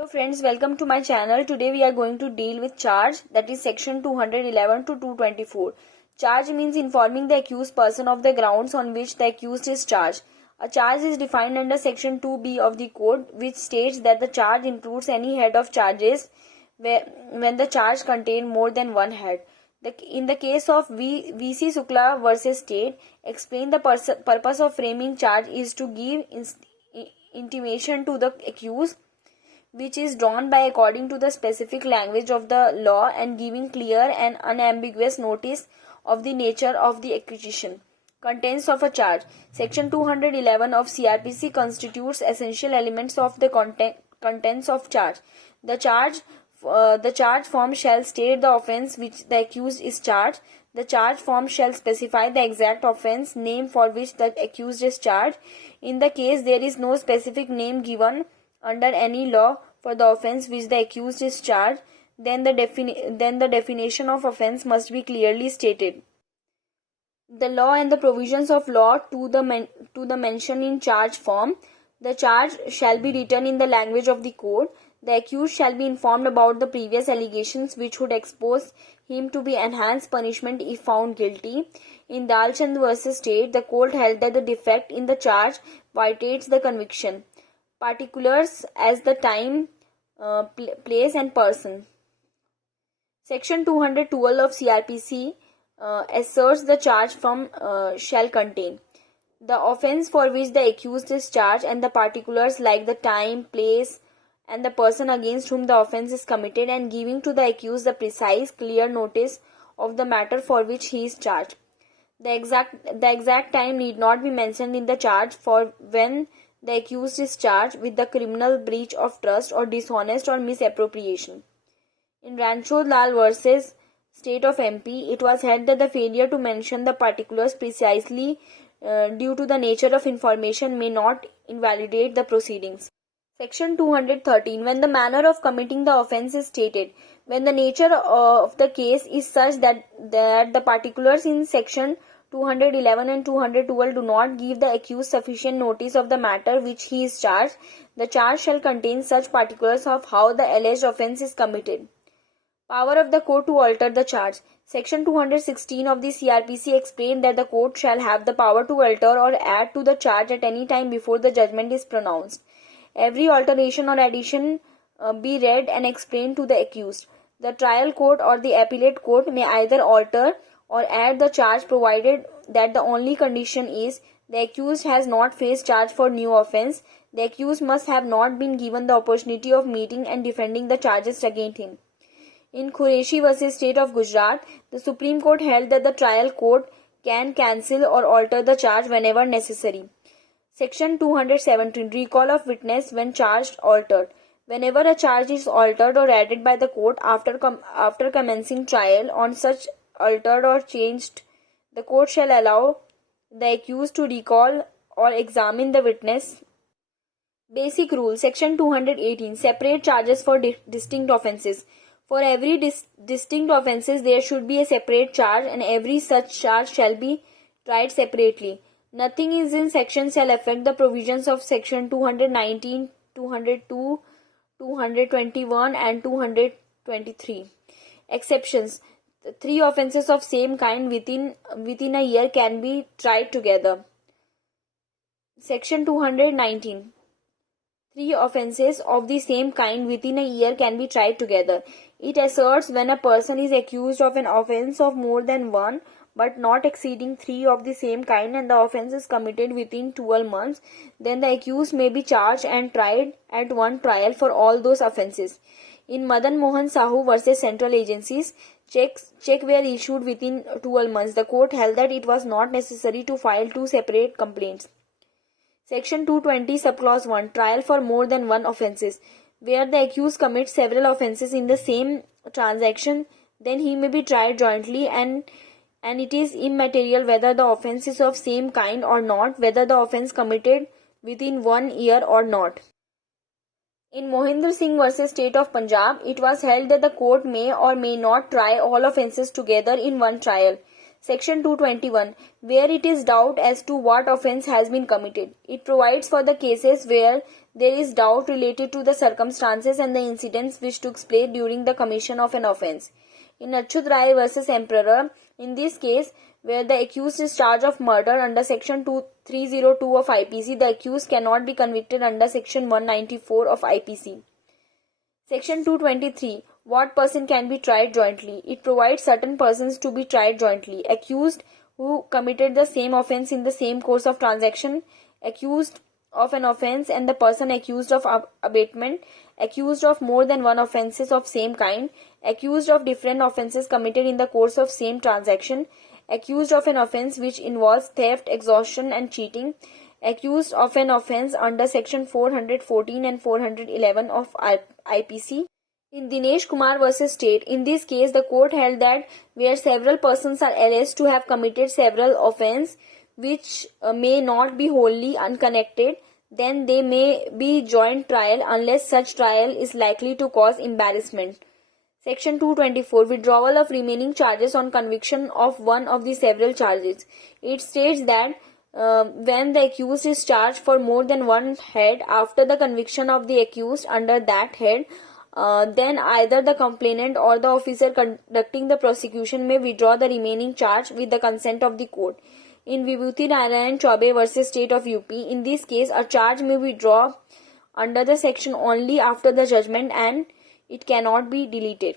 Hello friends, welcome to my channel. Today we are going to deal with charge, that is section 211 to 224. Charge means informing the accused person of the grounds on which the accused is charged. A charge is defined under section 2B of the code, which states that the charge includes any head of charges when the charge contains more than one head. In the case of VC Sukla versus State, explain the purpose of framing charge is to give intimation to the accused, which is drawn by according to the specific language of the law and giving clear and unambiguous notice of the nature of the accusation. Contents of a charge. Section 211 of CRPC constitutes essential elements of the contents of charge. The charge form shall state the offence which the accused is charged. The charge form shall specify the exact offence name for which the accused is charged. In the case there is no specific name given under any law for the offence which the accused is charged, then the definition of offence must be clearly stated. The law and the provisions of law to the mention in charge form. The charge shall be written in the language of the code. The accused shall be informed about the previous allegations which would expose him to be enhanced punishment if found guilty. In Dalchand versus State, the court held that the defect in the charge vitiates the conviction. Particulars as the time, place and person. Section 212 of CRPC asserts the charge form shall contain the offence for which the accused is charged and the particulars like the time, place and the person against whom the offence is committed, and giving to the accused the precise, clear notice of the matter for which he is charged. The exact time need not be mentioned in the charge for when the accused is charged with the criminal breach of trust or dishonest or misappropriation. In Rancho Lal versus State of MP, it was held that the failure to mention the particulars precisely due to the nature of information may not invalidate the proceedings. Section 213. When the manner of committing the offence is stated, when the nature of the case is such that the particulars in section 211 and 212 do not give the accused sufficient notice of the matter which he is charged, the charge shall contain such particulars of how the alleged offence is committed. Power of the court to alter the charge. Section 216 of the CRPC explained that the court shall have the power to alter or add to the charge at any time before the judgment is pronounced. Every alteration or addition be read and explained to the accused. The trial court or the appellate court may either alter or add the charge provided that the only condition is the accused has not faced charge for new offence. The accused must have not been given the opportunity of meeting and defending the charges against him. In Qureshi versus State of Gujarat, the Supreme Court held that the trial court can cancel or alter the charge whenever necessary. Section 217. Recall of witness when charged altered. Whenever a charge is altered or added by the court after commencing trial on such altered or changed, the court shall allow the accused to recall or examine the witness. Basic rule. Section 218. Separate charges for distinct offences. For every distinct offences there should be a separate charge, and every such charge shall be tried separately. Nothing is in section shall affect the provisions of section 219, 202, 221 and 223. Exceptions. 3 offences of same kind within a year can be tried together. Section 219. 3 offences of the same kind within a year can be tried together. It asserts when a person is accused of an offence of more than one but not exceeding 3 of the same kind and the offence is committed within 12 months, then the accused may be charged and tried at one trial for all those offences. In Madan Mohan Sahu versus Central Agencies, checks were issued within 12 months. The court held that it was not necessary to file 2 separate complaints. Section 220, Subclause 1. Trial for more than one offences. Where the accused commits several offences in the same transaction, then he may be tried jointly and it is immaterial whether the offence is of same kind or not, whether the offence committed within 1 year or not. In Mohinder Singh versus State of Punjab, it was held that the court may or may not try all offences together in one trial. Section 221, where it is doubt as to what offence has been committed. It provides for the cases where there is doubt related to the circumstances and the incidents which took place during the commission of an offence. In Achyut Rai versus Emperor, in this case, where the accused is charged of murder under section 302 of IPC, the accused cannot be convicted under section 194 of IPC. Section 223. What person can be tried jointly? It provides certain persons to be tried jointly. Accused who committed the same offence in the same course of transaction, accused of an offence and the person accused of abatement, accused of more than one offences of same kind, accused of different offences committed in the course of same transaction, accused of an offence which involves theft, extortion and cheating, accused of an offence under section 414 and 411 of IPC. In Dinesh Kumar versus State, in this case, the court held that where several persons are alleged to have committed several offences which may not be wholly unconnected, then they may be joint trial unless such trial is likely to cause embarrassment. Section 224. Withdrawal of remaining charges on conviction of one of the several charges. It states that when the accused is charged for more than one head after the conviction of the accused under that head, then either the complainant or the officer conducting the prosecution may withdraw the remaining charge with the consent of the court. In Vibhuti Narayan Chaubey versus State of UP, in this case, a charge may withdraw under the section only after the judgment and it cannot be deleted.